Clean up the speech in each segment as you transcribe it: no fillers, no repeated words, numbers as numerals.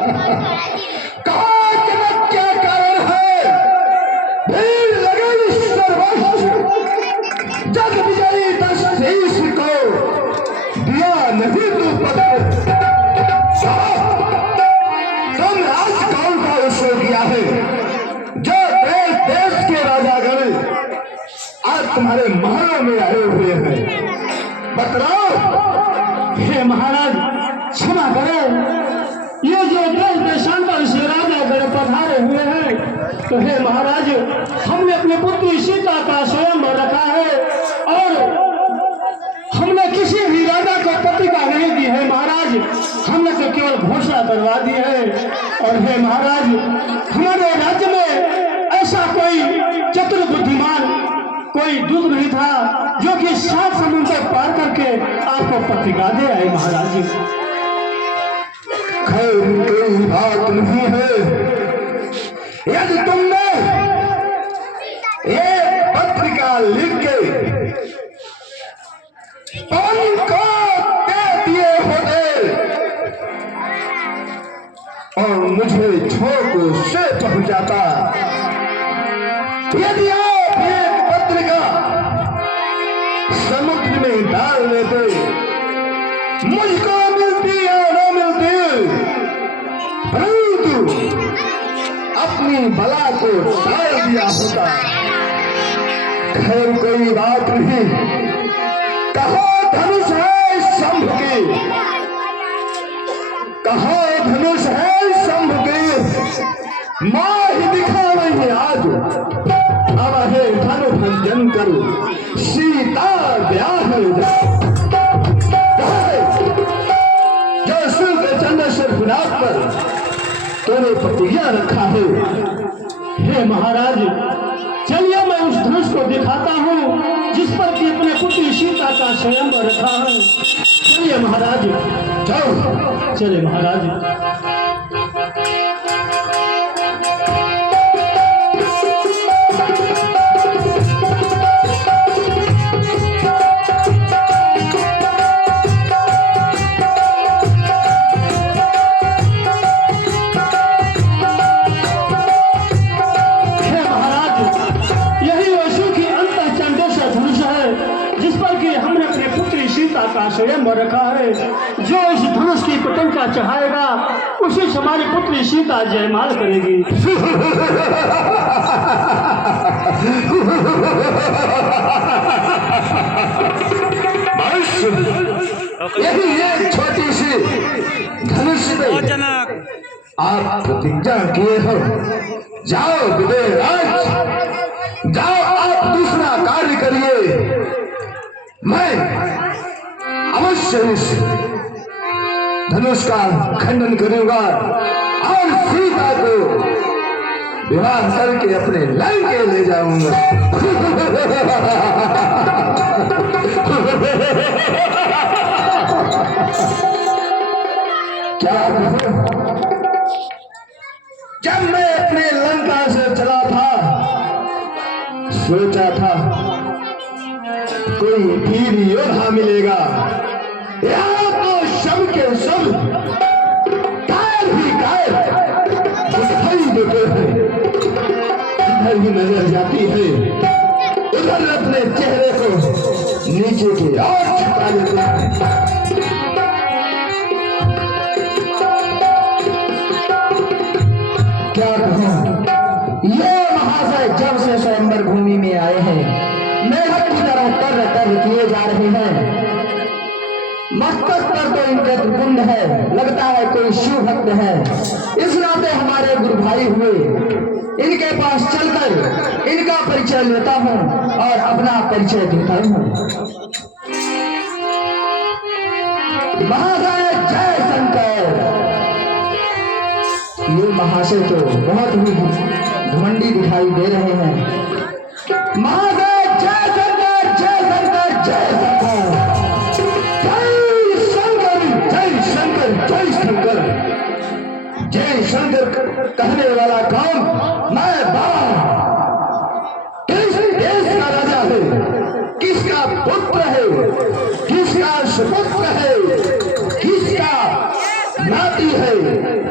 कहा कि क्या कारण है? भीड़ लगी सर्वस्व, जग विजयी दशरीष को दिया नहीं तू पत्र। तुम राजकौल का विषय किया है, जो देश देश के राजागण आज तुम्हारे महलों में आए हुए हैं। बतलाओ। हे महाराज क्षमा करें, ये जो देश देशांतर से राजागण पधारे हुए हैं, तो हे महाराज हमने अपने पुत्री सीता का स्वयंवर रखा है और हमने किसी भी राजा को पत्रिका नहीं दी है महाराज। हमने तो केवल घोषणा करवा दी है। और हे महाराज हमारे राज्य में ऐसा कोई चतुर बुद्धिमान कोई दूत नहीं था जो कि 7 समुद्र पार करके आपको पत्रिका दे आए महाराज जी। खैर कोई बात नहीं है। यदि तुमने एक पत्रिका लिख के पवन को दे दिए होते और मुझे झोंक से पहुंचाता, यदि आप एक पत्रिका समुद्र में डाल लेते, मुझको मिलती या न मिलती, परंतु अपनी बला को डाल दिया होता। खैर कोई बात नहीं। कहो धनुष है शंभ की, कहो धनुष है शंभ की, मां ही दिखा रही आज। अब है धनु भंजन करो, सीता ब्याह जो शुद्ध चंद्रशेखर गुलाब पर तूने प्रतिज्ञा रखा है। हे महाराज चलिए मैं उस धनुष को दिखाता हूँ जिस पर कि अपने पुत्री सीता का स्वयंवर रखा है। चलिए महाराज, जाओ। चलिए महाराज। का स्वयंवर रखा है। जो इस धनुष की पतंगा चढ़ाएगा उसी से हमारी पुत्री सीता जयमाल करेगी। यदि ये छोटी सी धनुष पे आप प्रतिज्ञा किए हो, जाओ विदेहराज, जाओ आप दूसरा कार्य करिए। मैं अवश्य इस धनुष का खंडन करूंगा और सीता को विवाह करके अपने लंके ले जाऊंगा। क्या कहूं? जब मैं अपने लंका से चला था, सोचा था कोई वीर योद्धा मिलेगा, यहाँ तो सब के सब कायर ही कायर दिखाई देते हैं। इधर ही नजर जाती है, उधर अपने चेहरे को नीचे की ओर छुपा लेते हैं। क्या कहूं? ये महाशय जब से स्वयंवर भूमि में आए हैं, मेहनत की तरह कर किए जा रहे हैं। मस्तक पर तो इनके त्रिपुंड है, लगता है कोई शिव भक्त है। इस नाते हमारे गुरु भाई हुए, इनके पास चलकर इनका परिचय लेता हूँ और अपना परिचय देता हूँ। महाशय जय शंकर। ये महाशय तो बहुत ही घमंडी दिखाई दे रहे हैं। महाशय जय शंकर, जय शंकर, जय शंकर, जय शंकर, जय शंकर, जय शंकर कहने वाला कौन? मैं बाबा। किस देश का राजा है, किसका पुत्र है, किसका सुपुत्र है, किसका नाती है,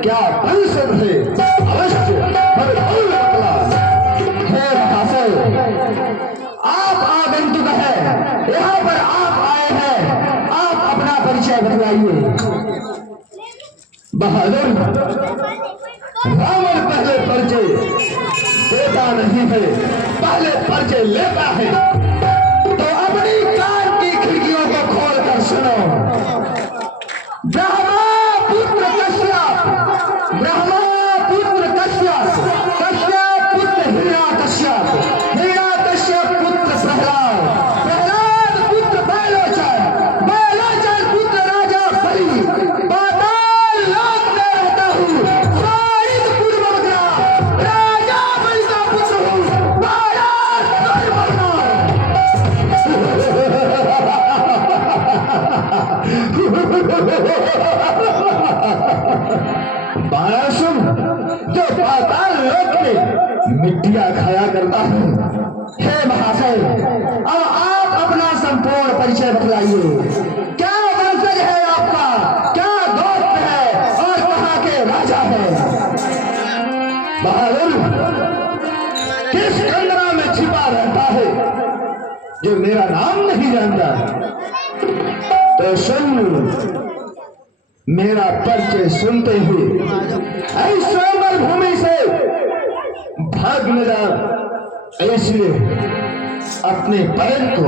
क्या परिषद है अवश्य भरपूर बतला। हे महाशय, आप आगंतुक है, यहाँ पर आप आए हैं, आप अपना परिचय बतलाइए। बहादुर, रावण पहले परिचय देता नहीं है, पहले परिचय लेता है। तो अपनी कान की खिड़कियों को खोलकर सुनो। ब्रह्मा पुत्र कश्यप, ब्रह्मा पुत्र कश्यप, कश्यप पुत्र हिरण्यकश्यप, हिरण्यकश्यप पुत्र प्रहलाद, प्रहलाद पुत्र बैलोचन, बैलोचन पुत्र राजा बलि, पाताल लोक में रहता हूँ, सारिद पूर्वग्रा, राजा बलि का पुत्र हूँ, महाराज बारासुर जो पाताल लोक में मिट्टियां खाया करता है। हे महाशय, अब आप अपना संपूर्ण परिचय बतलाइए। क्या वंशज है आपका, क्या गोत्र है और कहाँ के राजा है? बहादुर, किस कंदरा में छिपा रहता है जो मेरा नाम नहीं जानता? तो सुन, मेरा परिचय सुनते ही ऐसा मरुभूमि से भाग न जा। इसलिए अपने पैर को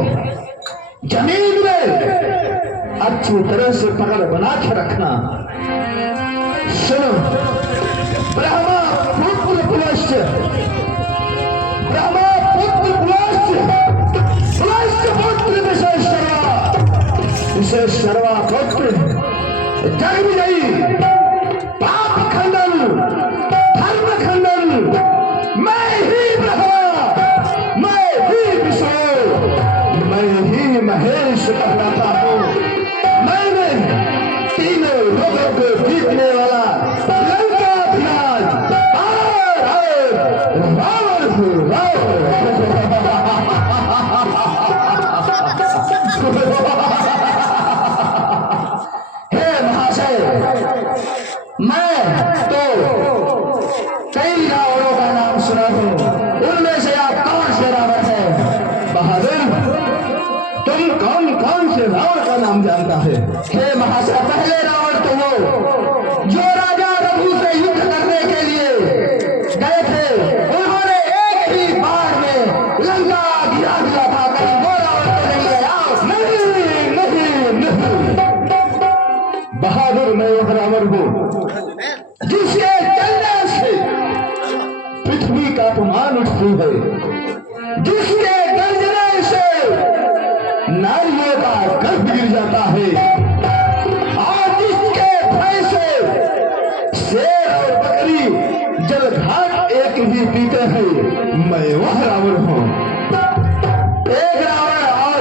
जमीन में अच्छी तरह से पकड़ बना के रखना। सुनो, ब्रह्मा पुत्र पुलस्त्य, ब्रह्मा पुत्र पुलस्त्य, पुलस्त्य पुत्र विशेष शर्वा पुत्र जग विजयी, पाप खंडन, धर्म खंडन, मैं ही ब्रह्मा, मैं ही विष्णु, मैं ही महेश कहलाता हूँ। मैंने तीनों लोगों को जीतने वाला लंका अभिराज रावण हूँ, मैं तो कई रावणों का नाम सुना हूं, उनमें से आप कौन से रावण हैं? बहादुर, तुम कौन कौन से रावण का नाम जानता है? हे महाशय, पहले रावण तो वो जो राजा रघु से युद्ध करने के लिए गए थे, उन्होंने एक ही बार में लंका गिरा दिया था। कहीं वो रावण तो नहीं गया? नहीं नहीं नहीं बहादुर, मैं वो रावण हूँ जिसके चलने से पृथ्वी का अपमान उठती है, जिसके गर्जने से नारियों का गर्भ गिर जाता है, और जिसके भय से शेर और बकरी जल घाट एक ही पीते हैं। मैं वह रावण हूँ। एक रावण और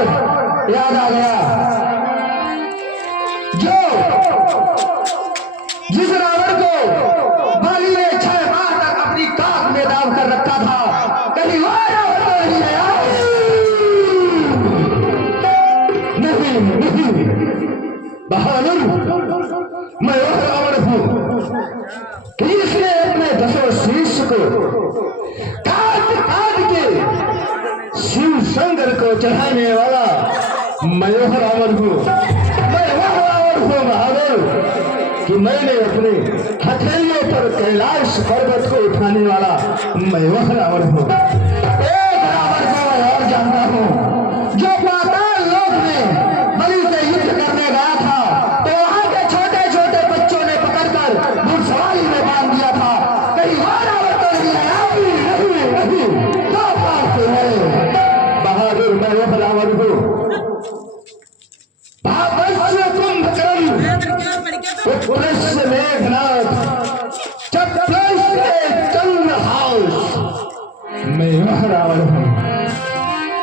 याद आ गया, जिस रावण को बाली ने 6 माह तक अपनी काख में दाब कर रखा था, कहीं वो रावण तो नहीं है? नहीं नहीं बहादुर, मैं वह रावण हूँ कि इसने अपने 10 शीश को काट काट के शिव शंकर को चढ़ाने वाला मैं वह रावण हूँ। मैं वह रावण हूँ बहादुर कि मैंने अपने हथेलियों पर कैलाश पर्वत को उठाने वाला मैं वह रावण हूँ। एक रावण को मैं और जानता हूँ जो पाताल लोक में बलि से युद्ध करने गया था, तो वहां के छोटे छोटे बच्चों ने पकड़कर घुड़सवारी में बांध दिया था। कहीं वो रावण तो नहीं है? नहीं तो बात है बहादुर, मैं वह रावण हूँ। पुत्र मेघनाथ चंद्रहास, मैं वह रावण हूँ।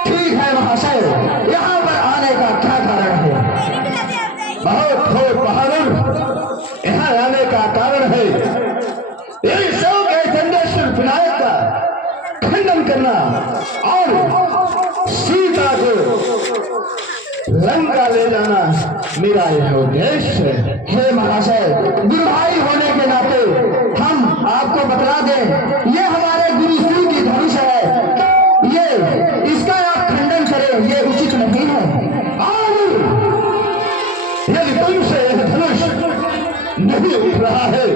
ठीक है महाशय, यहाँ पर आने का क्या कारण है? बहुत बहादुर, यहाँ आने का कारण है इन सब के चंद्रेश्वर विनायक का खंडन करना और सीता को लंका ले जाना मेरा यह उद्देश्य है। हे महाशय, गुरु भाई होने के नाते हम आपको बतला दें, ये हमारे गुरु श्री की धनुष है, ये इसका आप खंडन करें, ये उचित नहीं है। यदि तुमसे यह धनुष नहीं उठ रहा है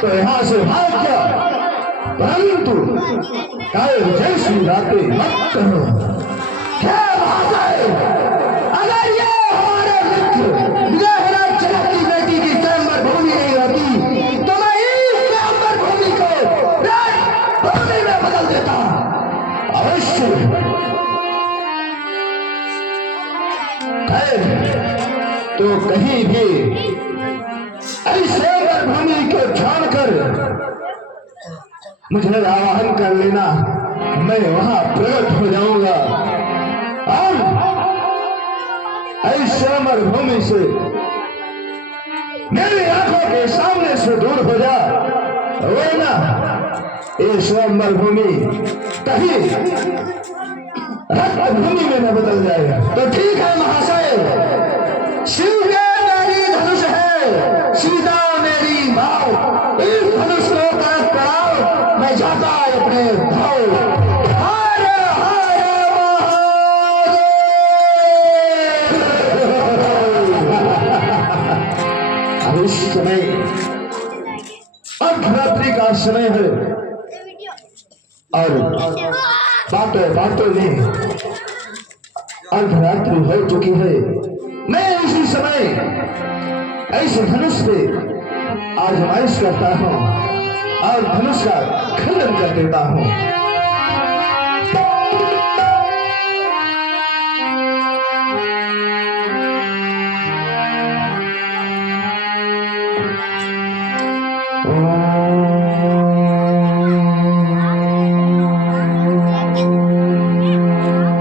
तो यहाँ से भाग जा, परंतु कायर जैसी बातें मत करो। क्या महाशय, अगर ये हमारे मित्र विजयराज जनक की बेटी की स्वयंवर भूमि नहीं होती तो मैं इस स्वयंवर भूमि को राज भूमि में बदल देता। अवश्य तो कहीं भी ऐसे भूमि को छोड़कर मुझे आवाहन कर लेना, मैं वहां प्रकट हो जाऊंगा और ऐसे अमर भूमि से मेरी आंखों के सामने से दूर हो जा, वो ना ये स्वयंवर भूमि कहीं रक्त भूमि में न बदल जाएगा। तो ठीक है महाशय, शिव के मेरी धनुष है, सीता मेरी माँ, इस धनुष को काट कराओ, मैं जाता अपने भाव। हर हर महादेव। अब इस समय अर्धरात्रि का समय है और बातों में अर्धरात्रि हो चुकी है। मैं इसी समय ऐसे धनुष पे आजमाइश करता हूं और धनुष का खंडन कर देता हूं।